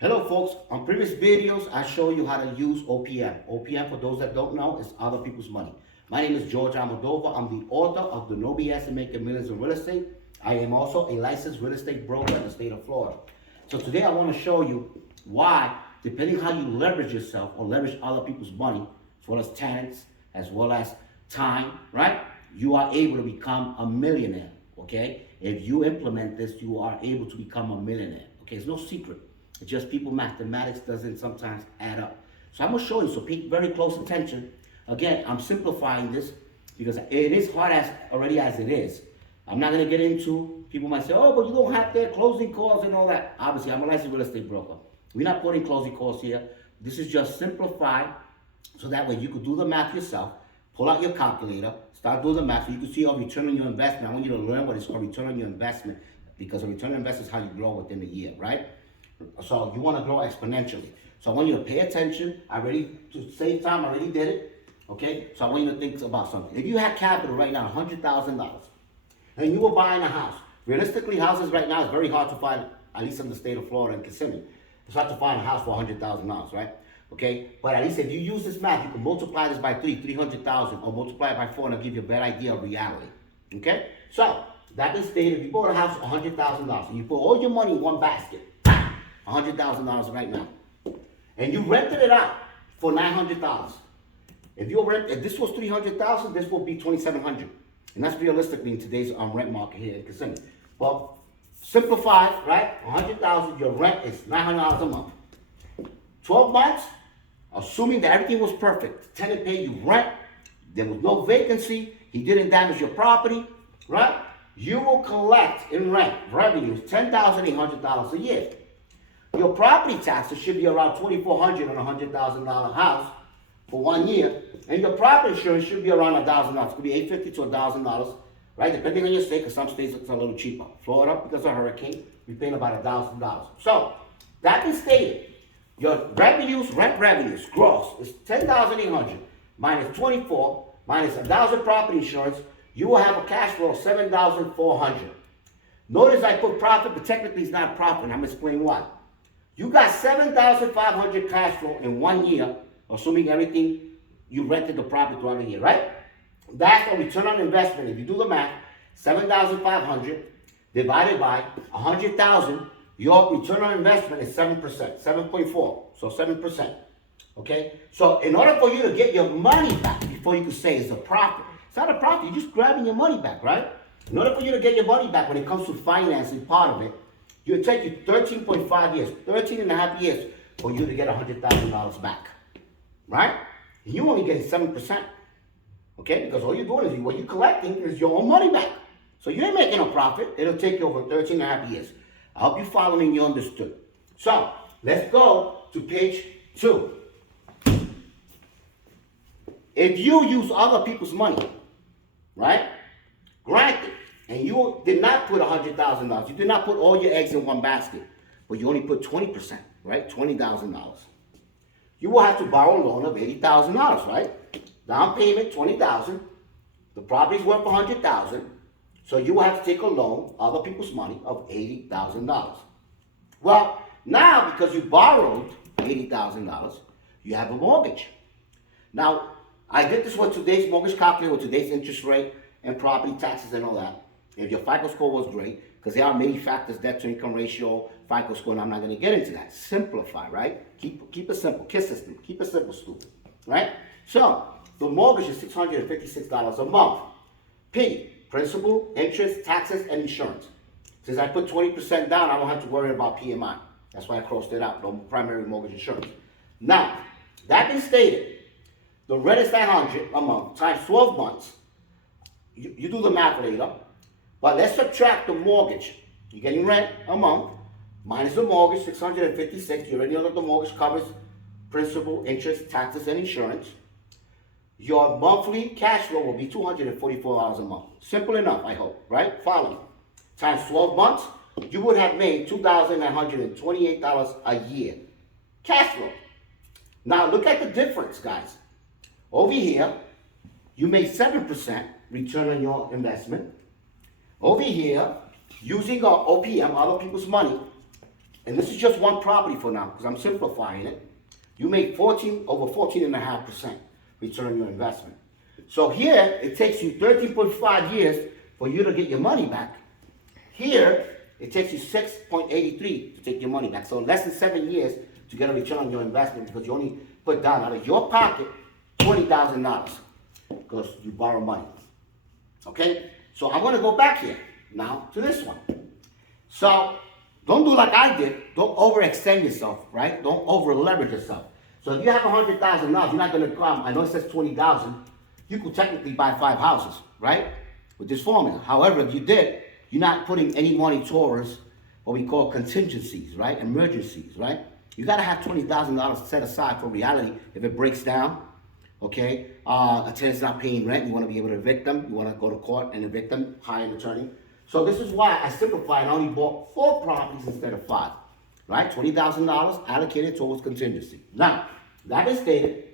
Hello folks, on previous videos I show you how to use OPM. OPM, for those that don't know, is other people's money. My name is George Almodovar. I'm the author of the No BS and Making Millions in Real Estate. I am also a licensed real estate broker in the state of Florida. So today I want to show you why, depending how you leverage yourself or leverage other people's money, as well as tenants, as well as time, right? You are able to become a millionaire, okay? If you implement this, you are able to become a millionaire, okay? It's no secret. It's just people mathematics doesn't sometimes add up. So I'm gonna show you, so pay very close attention. Again, I'm simplifying this because it is hard as already as it is. I'm not gonna get into, people might say, oh, but you don't have their closing costs and all that. Obviously, I'm a licensed real estate broker. We're not putting closing costs here. This is just simplified so that way you could do the math yourself, pull out your calculator, start doing the math so you can see your return on your investment. I want you to learn what is a return on your investment because a return on investment is how you grow within a year, right? So you want to grow exponentially. So I want you to pay attention. To save time, I already did it. Okay? So I want you to think about something. If you had capital right now, $100,000, and you were buying a house, realistically, houses right now is very hard to find, at least in the state of Florida and Kissimmee. It's hard to find a house for $100,000, right? Okay? But at least if you use this math, you can multiply this by 300,000, or multiply it by 4, and it'll give you a better idea of reality. Okay? So, that being stated, if you bought a house for $100,000, and you put all your money in one basket, $100,000 right now, and you rented it out for $900. If this was $300,000, this will be $2,700, and that's realistically in today's rent market here in Kissimmee. Well, simplified, right? $100,000, your rent is $900 a month. 12 months, assuming that everything was perfect, the tenant paid you rent, there was no vacancy, he didn't damage your property, right? You will collect in rent revenues $10,800 a year. Your property taxes should be around $2,400 on a $100,000 house for 1 year, and your property insurance should be around $1,000. It could be $850 to $1,000, right? Depending on your state, because some states it's a little cheaper. Florida, because of hurricane, we're paying about $1,000. So that being stated, your revenues, rent revenues, gross is $10,800 minus 24 minus 1,000 property insurance. You will have a cash flow of $7,400. Notice I put profit, but technically it's not profit. And I'm gonna explain why. You got $7,500 cash flow in 1 year, assuming everything you rented the property throughout the year, right? That's a return on investment. If you do the math, $7,500 divided by 100,000, your return on investment is 7%, 7.4, so 7%. Okay? So in order for you to get your money back, before you can say it's a profit, it's not a profit, you're just grabbing your money back, right? In order for you to get your money back when it comes to financing part of it, it'll take you 13.5 years, 13 and a half years for you to get $100,000 back, right? And you only getting 7%, okay? Because all you're doing is what you're collecting is your own money back. So you ain't making a profit. It'll take you over 13 and a half years. I hope you're following, you understood. So let's go to page 2. If you use other people's money, right? Granted, and you did not put $100,000. You did not put all your eggs in one basket, but you only put 20%, right? $20,000. You will have to borrow a loan of $80,000, right? Down payment, $20,000. The property's worth $100,000. So you will have to take a loan, other people's money, of $80,000. Well, now because you borrowed $80,000, you have a mortgage. Now, I did this with today's mortgage calculator, with today's interest rate and property taxes and all that. If your FICO score was great, because there are many factors, debt to income ratio, FICO score, and I'm not going to get into that. Simplify, right? Keep it simple. KISS system. Keep it simple, stupid. Right? So, the mortgage is $656 a month. P, principal, interest, taxes, and insurance. Since I put 20% down, I don't have to worry about PMI. That's why I crossed it out, no primary mortgage insurance. Now, that being stated, the rent is $900 a month times 12 months. You do the math later. But let's subtract the mortgage. You're getting rent a month, minus the mortgage, $656. You already know that the mortgage covers principal, interest, taxes, and insurance. Your monthly cash flow will be $244 a month. Simple enough, I hope, right? Follow me. Times 12 months, you would have made $2,928 a year. Cash flow. Now look at the difference, guys. Over here, you made 7% return on your investment. Over here, using our OPM, other people's money, and this is just one property for now, because I'm simplifying it, you make over 14.5% return on your investment. So here, it takes you 13.5 years for you to get your money back. Here, it takes you 6.83 to take your money back. So less than 7 years to get a return on your investment, because you only put down out of your pocket $20,000 because you borrow money. Okay? So I'm going to go back here now to this one. So don't do like I did. Don't overextend yourself, right? Don't over leverage yourself. So if you have $100,000, you're not going to come. I know it says 20,000. You could technically buy 5 houses, right? With this formula. However, if you did, you're not putting any money towards what we call contingencies, right? Emergencies, right? You got to have $20,000 set aside for reality if it breaks down. Okay, a tenant's not paying rent. You want to be able to evict them. You want to go to court and evict them, hire an attorney. So this is why I simplified and only bought 4 properties instead of 5. Right, $20,000 allocated towards contingency. Now, that is stated,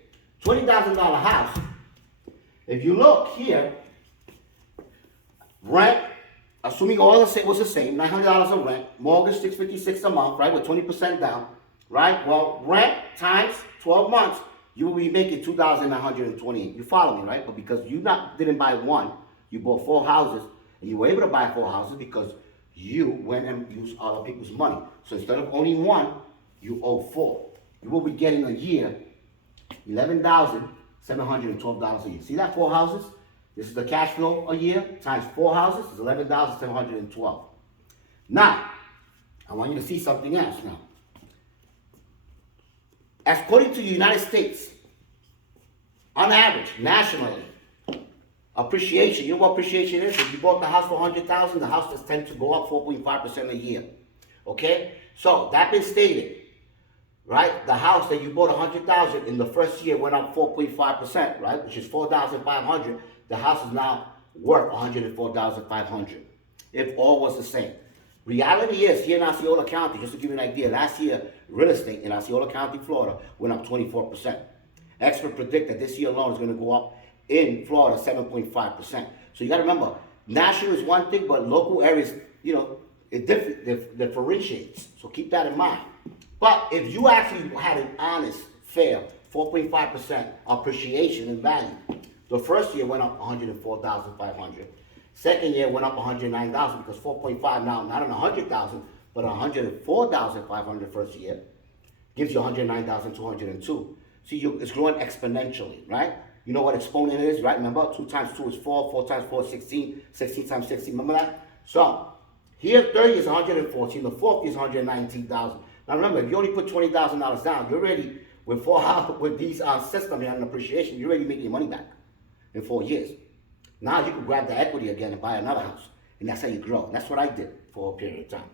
$20,000 house. If you look here, rent, assuming all was the same, $900 a rent, mortgage $656 a month, right, with 20% down, right? Well, rent times 12 months. You will be making $2,928. You follow me, right? But because you didn't buy one, you bought 4 houses, and you were able to buy 4 houses because you went and used other people's money. So instead of owning 1, you owe 4. You will be getting a year $11,712 a year. See that 4 houses? This is the cash flow a year times 4 houses is $11,712. Now, I want you to see something else now. According to the United States, on average, nationally, appreciation, you know what appreciation is? If you bought the house for $100,000, the house does tend to go up 4.5% a year. Okay? So, that being stated, right? The house that you bought $100,000 in the first year went up 4.5%, right? Which is $4,500. The house is now worth $104,500. If all was the same. Reality is, here in Osceola County, just to give you an idea, last year, real estate in Osceola County, Florida, went up 24%. Experts predict that this year alone is going to go up in Florida 7.5%. So you got to remember, national is one thing, but local areas, you know, it differentiates. So keep that in mind. But if you actually had an honest, fair 4.5% appreciation in value, the first year went up $104,500. Second year went up $109,000 because 4.5 now, not on $100,000, but $104,500 first year gives you $109,202. See, it's growing exponentially, right? You know what exponent is, right? Remember, 2 times 2 is 4, 4 times 4 is 16, 16 times 16, remember that? So, here 30 is 114, the fourth year is 119,000. Now remember, if you only put $20,000 down, you're ready with these systems and appreciation, you're already making your money back in 4 years. Now you can grab the equity again and buy another house. And that's how you grow. That's what I did for a period of time.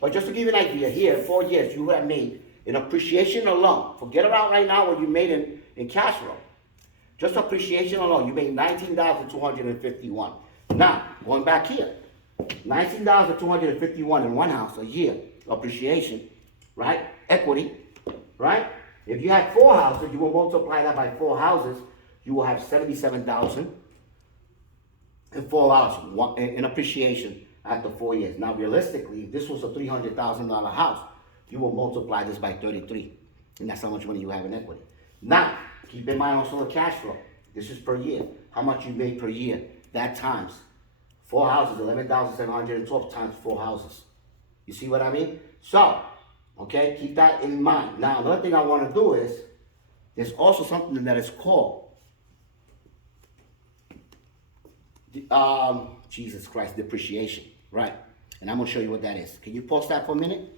But just to give you an idea, here, 4 years, you have made in appreciation alone. Forget about right now what you made in cash flow. Just appreciation alone, you made $19,251. Now, going back here, $19,251 in one house a year, appreciation, right? Equity, right? If you had 4 houses, you will multiply that by 4 houses, you will have $77,000 in $4 in appreciation after 4 years. Now, realistically, if this was a $300,000 house, you will multiply this by 33, and that's how much money you have in equity. Now, keep in mind also the cash flow. This is per year. How much you made per year? That times 4 houses, 11,712 times 4 houses. You see what I mean? So, okay, keep that in mind. Now, another thing I want to do is, there's also something that is called, Jesus Christ, depreciation, right? And I'm going to show you what that is. Can you pause that for a minute?